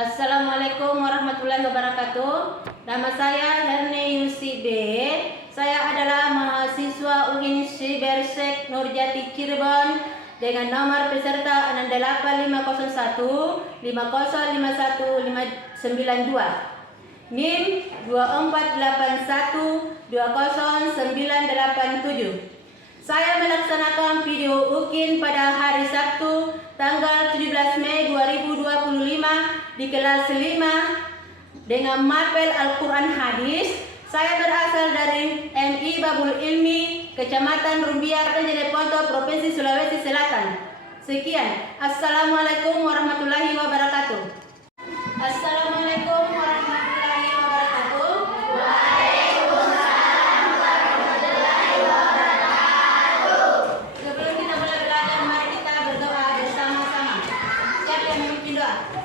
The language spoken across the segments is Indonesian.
Assalamualaikum warahmatullahi wabarakatuh. Nama saya Herni Yusi B. Saya adalah mahasiswa UIN Sibersek Nurjati Cirebon dengan nomor peserta 68501 5051 592. NIM 2481 20987. Saya melaksanakan video UKIN pada hari Sabtu tanggal 17 Mei 2025 di kelas 5 dengan mapel Al-Quran Hadis. Saya berasal dari MI Babul Ilmi, Kecamatan Rumbia, Jeneponto, Provinsi Sulawesi Selatan. Sekian. Assalamualaikum warahmatullahi wabarakatuh. Assalamualaikum warahmatullahi wabarakatuh. Waalaikumsalam warahmatullahi wabarakatuh. Sebelum kita mulai belajar, mari kita berdoa bersama-sama. Siapa yang memimpin doa?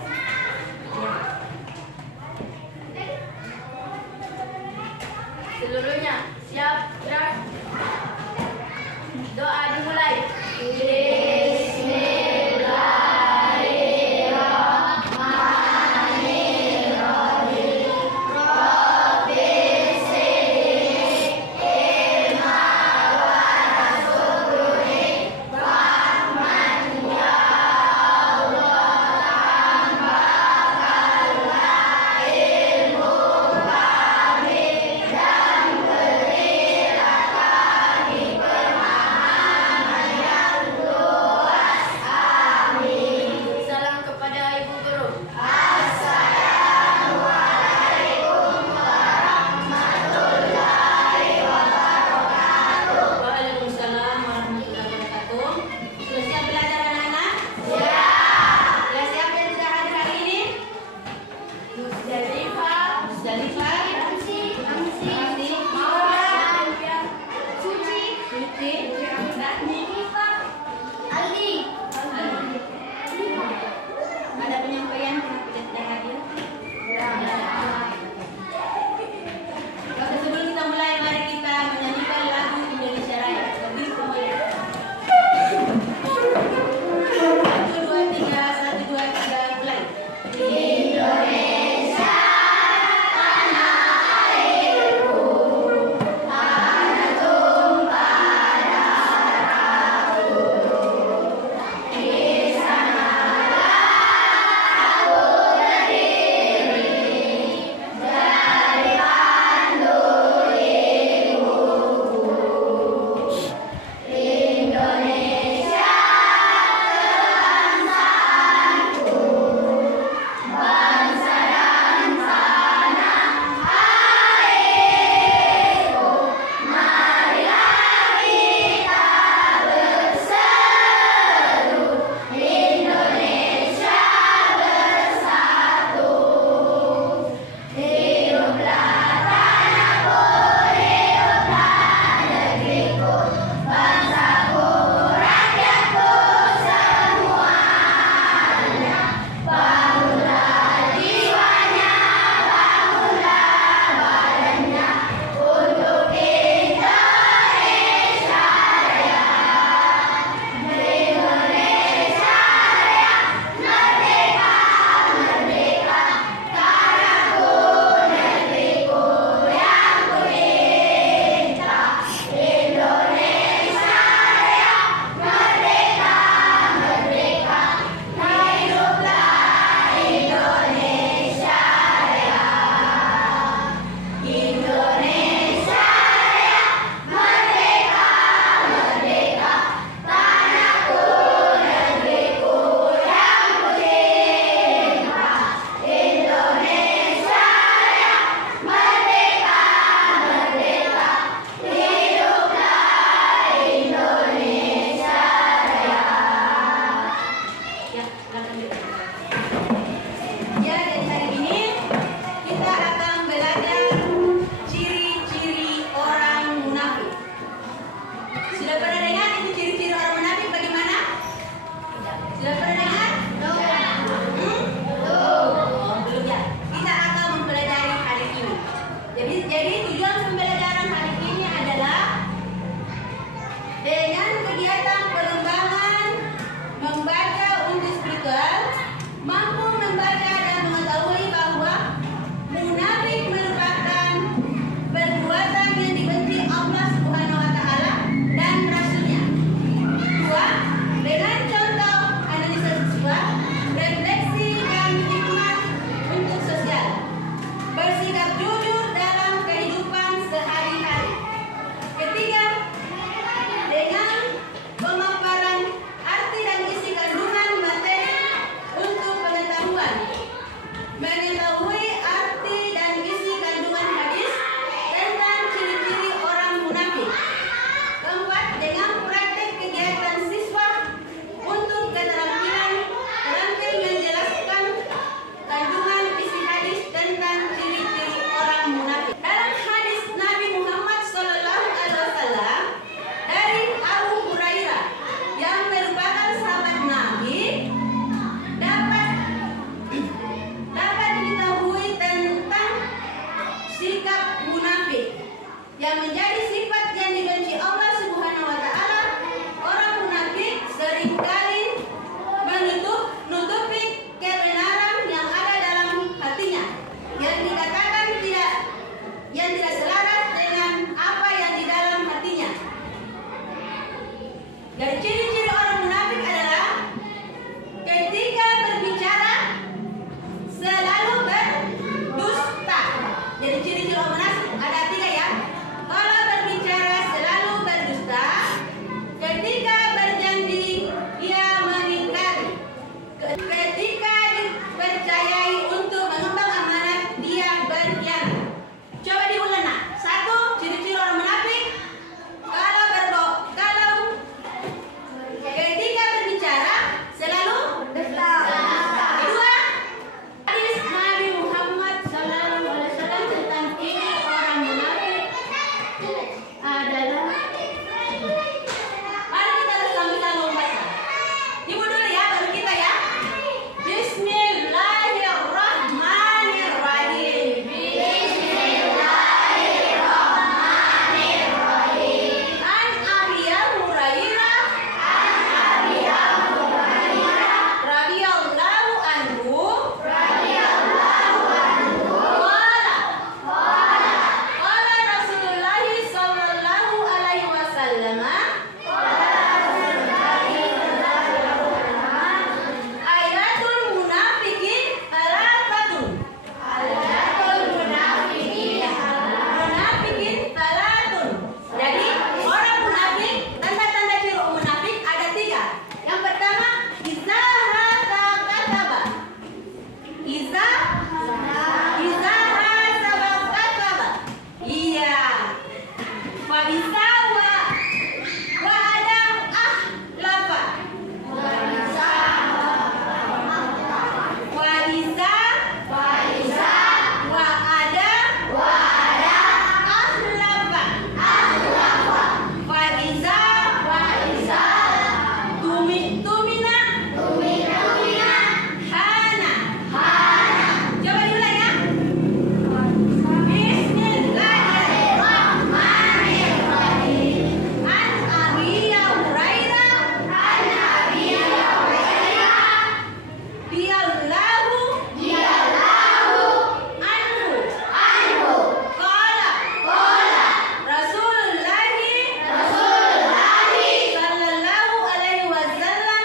Seluruhnya siap, gerak. Doa dimulai. Ada penyampaian dari hadir? Oke, sebelum kita mulai, mari kita menyanyikan lagu Indonesia Raya. Lebih semuanya. 1, 2, 3, 1, 2, 3, mulai. Indonesia tanah airku, tanah tumpah darahku. Di sanalah aku iza hasaba kasaba. Iya. Fa iza wa'ada ahlafa. Wa iza wa'ada ahlafa. Fa iza tumina hana. Coba diulang ya. Bismillahirrahmanirrahim. An Abi Hurairah radhiyallahu anhu qala Rasulullah sallallahu alaihi wasallam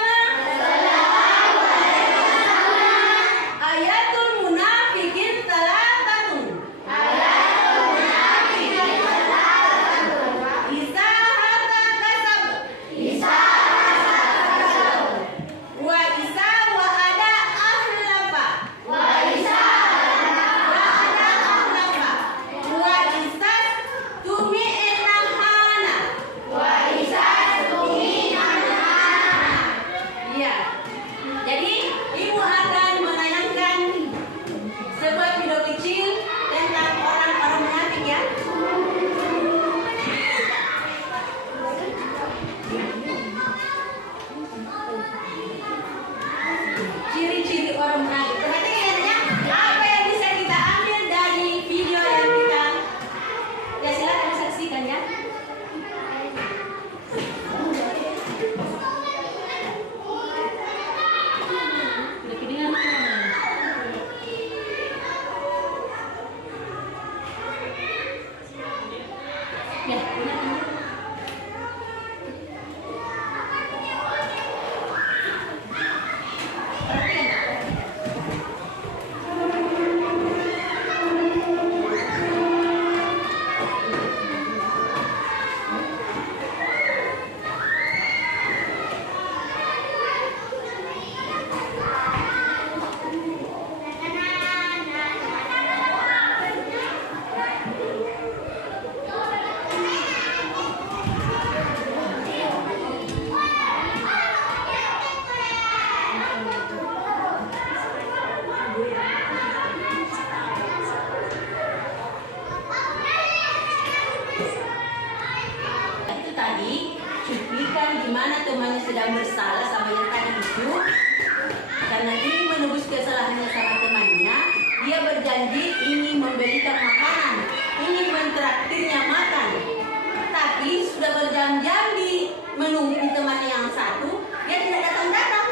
ayatul munafiqin talatatun. Iza hata kasab wa iza wa'ada ahlafa wa iza tumi'na hana. Iya. Jadi ibu akan menayangkan sebuah video kecil tentang orang-orang munafik ya. Ciri-ciri orang munafik. Perhatikan ya, apa yang bisa kita ambil dari video yang kita ya silakan saksikan ya. Lebih dengan ya, benar. Itu tadi cuplikan di mana temannya sedang bersalah sama yang tadi itu. Karena ingin menebus kesalahannya sama temannya, dia berjanji ingin membelikan makanan, ingin mentraktirnya makan. Tapi sudah berjam-jam menunggu temannya yang satu, dia tidak datang-datang.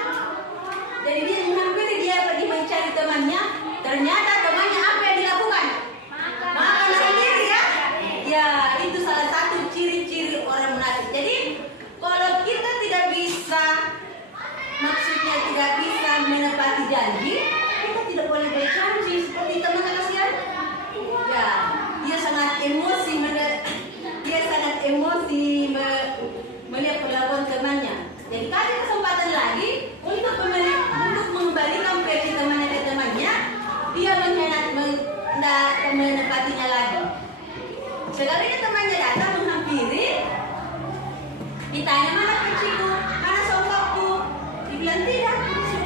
Jadi dia menghampiri, dia pergi mencari temannya. Ternyata temannya apa yang dilakukan? Makan sendiri ya. Ya, itu salah satu ciri-ciri orang munafik. Jadi kalau kita tidak bisa, maksudnya tidak bisa menepati janji, kita tidak boleh berjanji seperti teman kasihan. Ya, dia sangat emosi melihat perlakuan temannya. Jadi kasih kesempatan lagi untuk mengembalikan versi temannya ke temannya, dia menepatinya lagi. Sekalinya temannya datang menghampiri, ditanya mana kunciku, mana songkokku, dibilang tidak,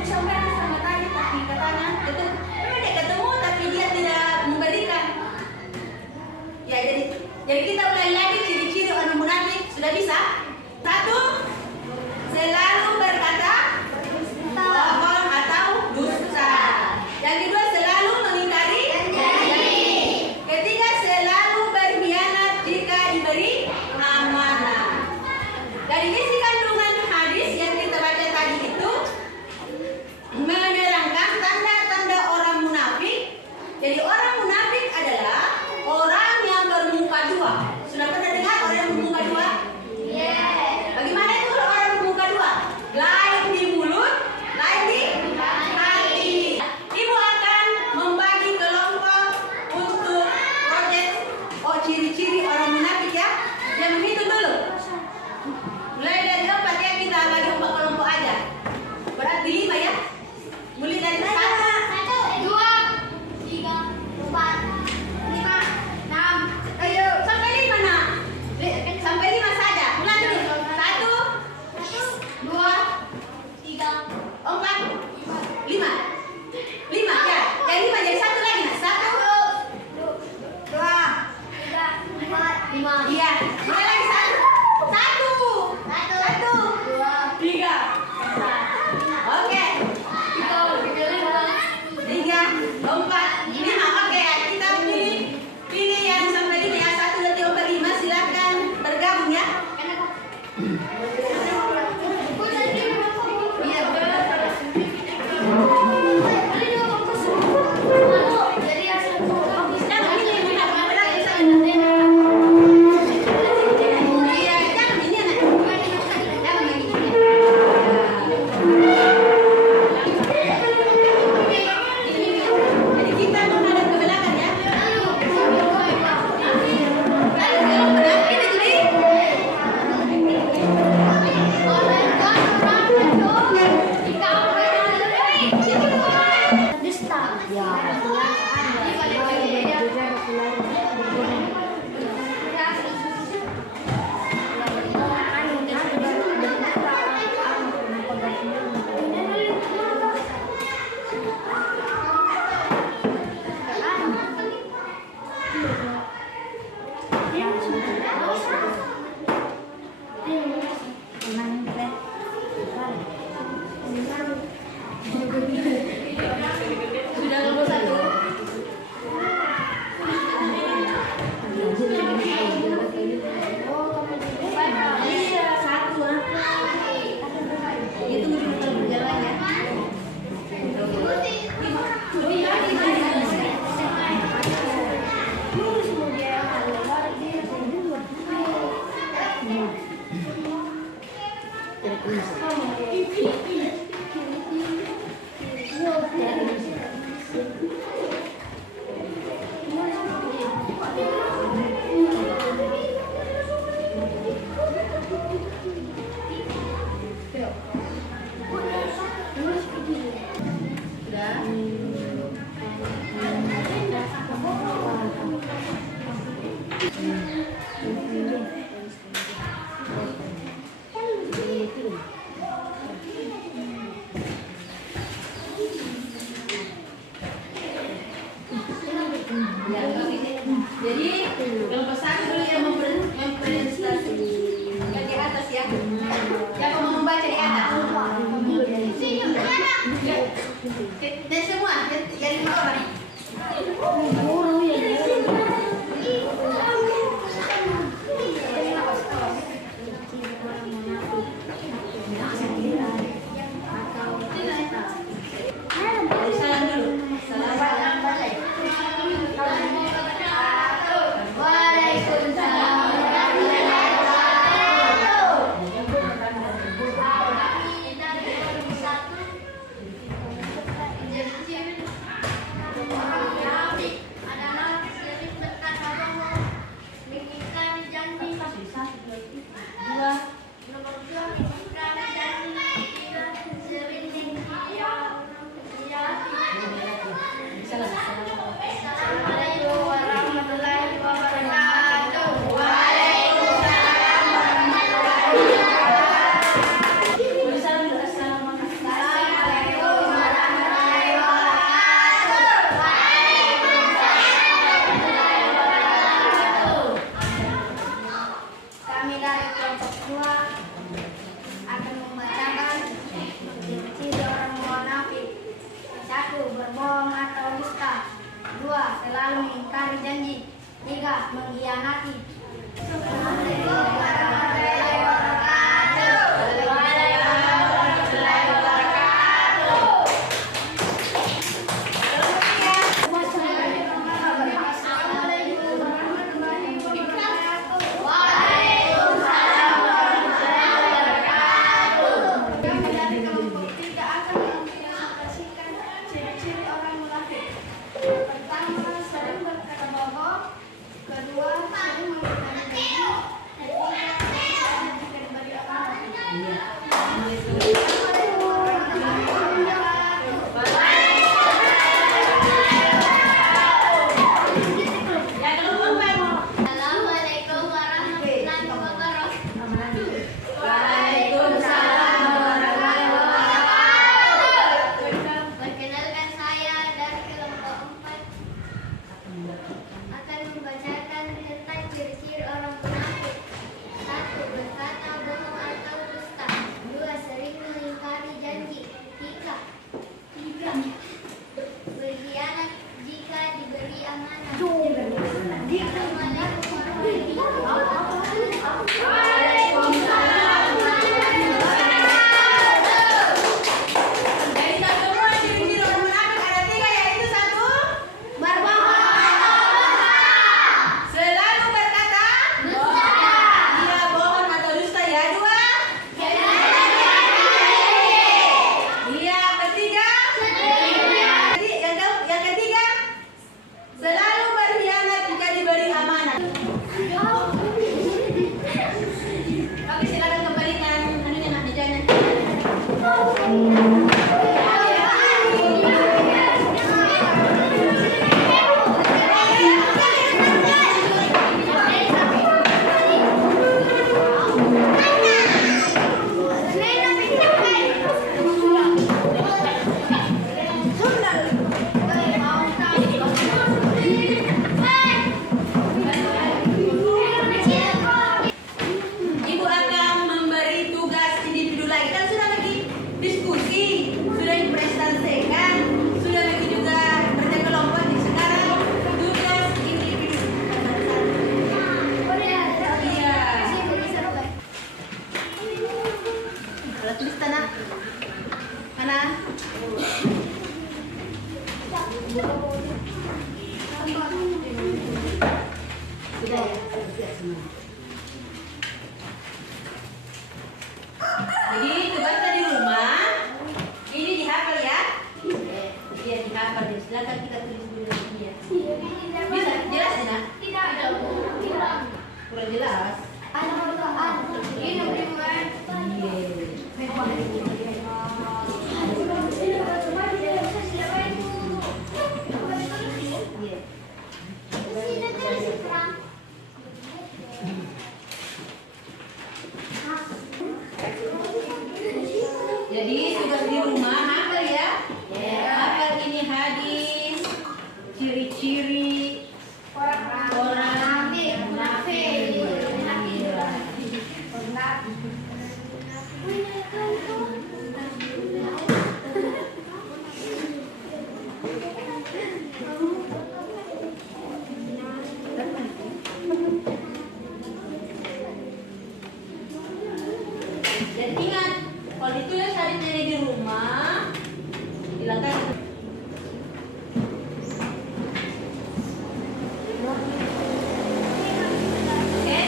sampai sama tadi tapi katanya dia ketemu tapi dia tidak memberikan. Ya jadi kita mulai lagi ciri-ciri orang munafik. Sudah bisa? 1, selalu berkata bohong atau dusta. Yang kedua, selalu mengingkari janji. Ketiga, selalu berkhianat jika diberi amanah. Dari isi kandungan Jadi kelompok satu dulu yang mempresentasi yang di atas ya. Siapa mau membaca di atas? Dan semua yang 5 orang. Salam dulu. Assalamualaikum warahmatullahi wabarakatuh. Kami dari kelompok 2 akan membacakan ciri orang munafik. 1. Berbohong atau dusta. 2. Selalu mengingkari janji. 3. Mengkhianati. Assalamualaikum warahmatullahi wabarakatuh. Waalaikumsalam warahmatullahi wabarakatuh. Assalamualaikum warahmatullahi wabarakatuh. Waalaikumsalam warahmatullahi wabarakatuh. Kami dari kelompok 3 akan mempresentasikan ciri-ciri orang munafik. Pertama, sering berkata bohong. Kedua, sering mengingkari janji. Ketiga, sering jika diberi amanah. Assalamualaikum warahmatullahi wabarakatuh. Assalamualaikum warahmatullahi wabarakatuh. Waalaikumsalam warahmatullahi wabarakatuh. Perkenalkan, saya dari kelompok 4 akan membacakan tentang ciri-ciri orang munafik. 1. Berkata bohong atau dusta. 2. Sering mengingkari janji. 3. Berkhianat jika diberi amanah. Assalamualaikum warahmatullahi wabarakatuh. Waalaikumsalam warahmatullahi wabarakatuh. Dari semua ciri-ciri orang munafik ada 3, yaitu 1. Selalu berkata Dusta. dia bohong atau dusta ya. 2. Dia ketiga. Yang ketiga selalu berkhianat jika diberi amanah. Jadi tugasnya di rumah ini dihafal ya. Iya dihafal. Jadi silakan kita tulis dulu ya. Bisa jelas ya? Kurang jelas. Jadi tugas di rumah hafal ya. Hafal ini hadis, ciri-ciri orang munafik. Dan ingat, kalau ditulis hadisnya di rumah, hilangkan. Oke?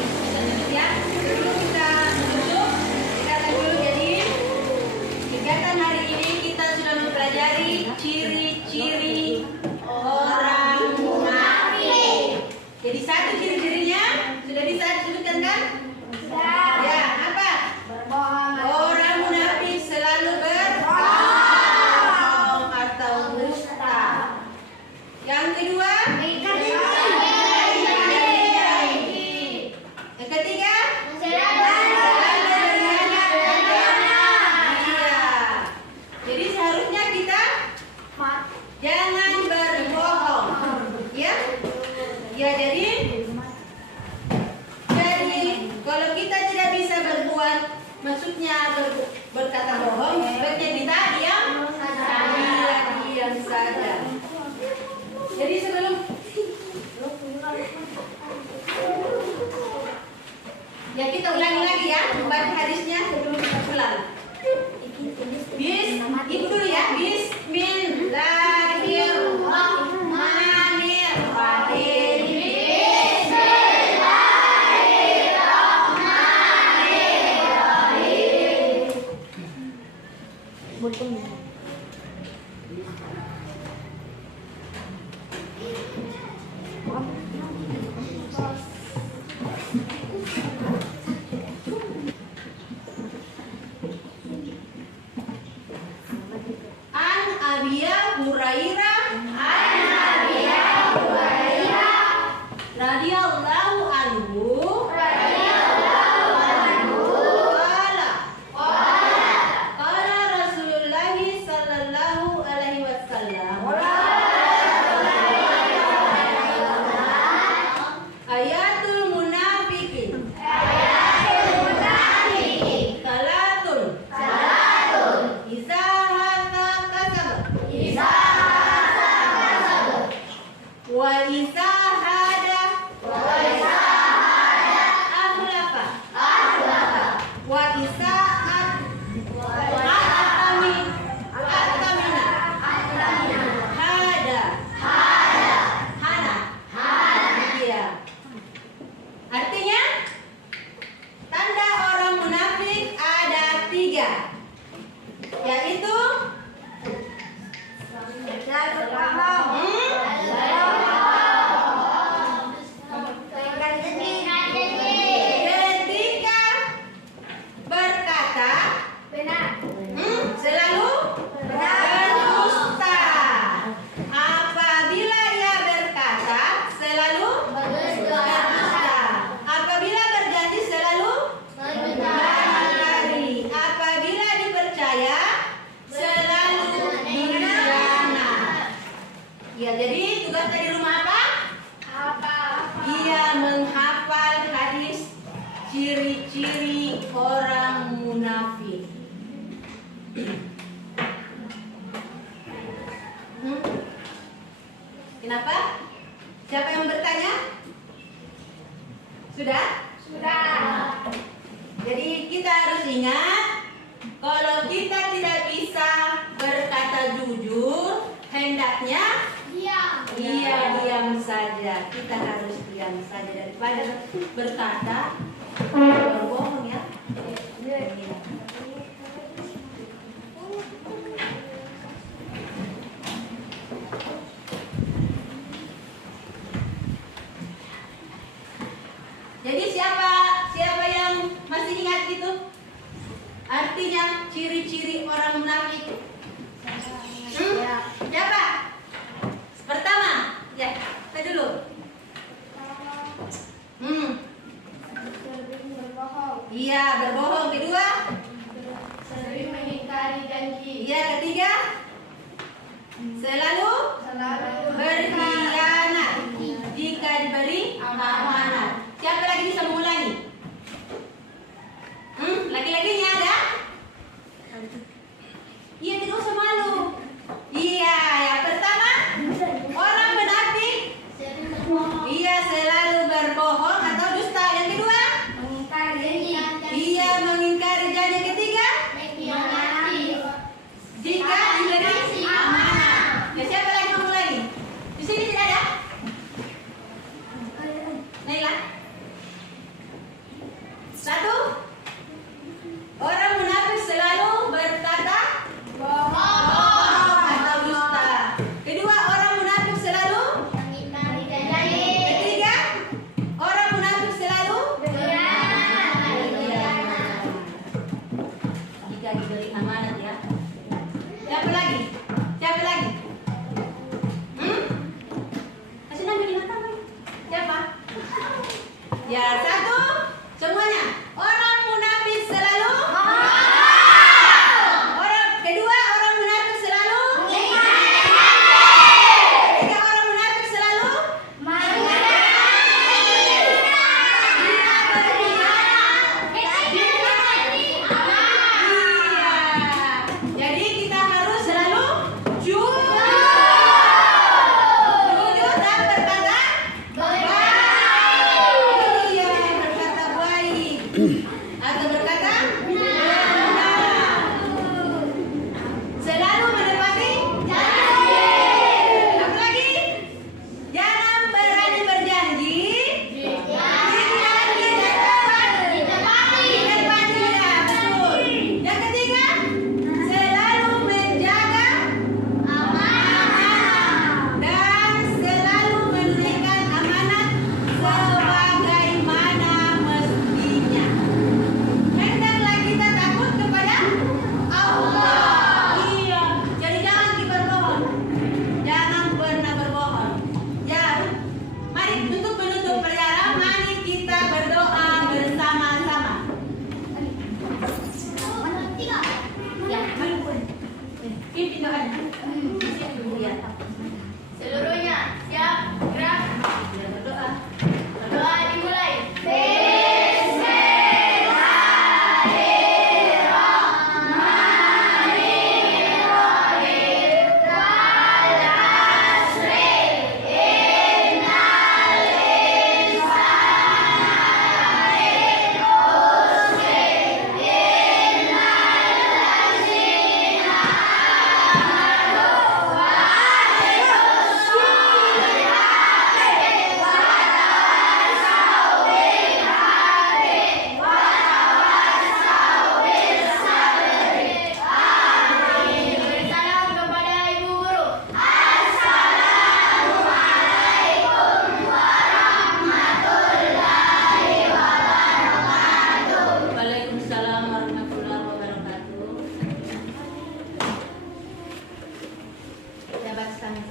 Kita tulis ya. Sebelum kita menutup, kita akan dulu jadi kegiatan hari ini kita sudah mempelajari ciri-ciri orang munafik. Jadi satu ciri-cirinya sudah bisa disebutkan kan? Ya, apa? Orang munafik selalu berbohong atau dusta. Yang kedua, yang ketiga, selalu berkhianat. Iya. Jadi seharusnya kita jangan berbohong. Ya? Ya, jadi kalau kita tidak bisa berbuat, maksudnya berkata bohong, sebaiknya kita diam saja. Jadi sebelum ya kita ulangi lagi ya, membaca hadisnya sebelum kita pulang. Ibu dulu ya. Bismillahirrahmanirrahim. An Abi Hurairah radhiyallahu anhu qala Rasulullah sallallahu alaihi wasallam ayatul munafiqin salatun iza wa iza hada akhlafa wa iza atamina hana. Iya. Artinya tanda orang munafik ada 3, yaitu ketika berkata selalu berdusta. Apabila ia berkata selalu berdusta. Apabila berjanji selalu mengingkari. Apabila dipercaya selalu berkhianat. Ya, jadi tugasnya di rumah apa? Ia menghafal hadis ciri-ciri orang munafik. Kenapa? Siapa yang bertanya? Sudah? Jadi kita harus ingat, kalau kita tidak bisa berkata jujur, hendaknya diam diam saja. Kita harus diam saja daripada berkata berbohong ya. Jadi siapa yang masih ingat itu? Artinya ciri-ciri orang munafik. Siapa? Pertama, ya, kita dulu. Sering berbohong. Iya, berbohong. Kedua? Sering mengingkari janji. Iya, ketiga? Selalu berkhianat jika diberi amanat. Siapa lagi bisa mengulangi? Laki-lakinya ada? Iya, tidak usah malu. Iya, yang pertama orang munafik. Sering berbohong. Iya, selalu berbohong atau dusta. Yang kedua? Mengingkari janji. Iya, mengingkari janji. Yang ketiga? Mengkhianati. Jika diberi amanat. Ya, siapa lagi mengulangi? Di sini tidak ada? Naila? Satu? Orang munafik selalu berkata bohong atau dusta. Kedua, orang munafik selalu. Mengingkari janji. Ketiga, orang munafik selalu. Jika diberi amanat ya. Siapa lagi? Siapa lagi? Kasih nama di mata. Siapa? Ya, satu. Semuanya. Orang munafik selalu. Kedua, orang munafik selalu. Ketiga, orang munafik selalu. Iya. Jadi kita harus selalu jujur. Jujur dan berkata baik. Iya, berkata baik. Atau berkata benar. Selalu menepati janji. Apa lagi? Jangan berani berjanji. Jika tidak dapat ditepati ya, betul. Yang ketiga, selalu menjaga amanah dan selalu menunaikan amanat sebagaimana mestinya. Hendaklah kita takut kepada Allah. Iya, jadi jangan berbohong. Jangan pernah berbohong. Ya, mari untuk menutup perjalanan, mari kita berdoa bersama-sama. Ya, mari pimpin doanya. Iya. Seluruhnya siap, gerak, Ya, berdoa. doa dimulai. Salam kepada Ibu Guru. Waalaikumsalam warahmatullahi wabarakatuh. Jabat tangan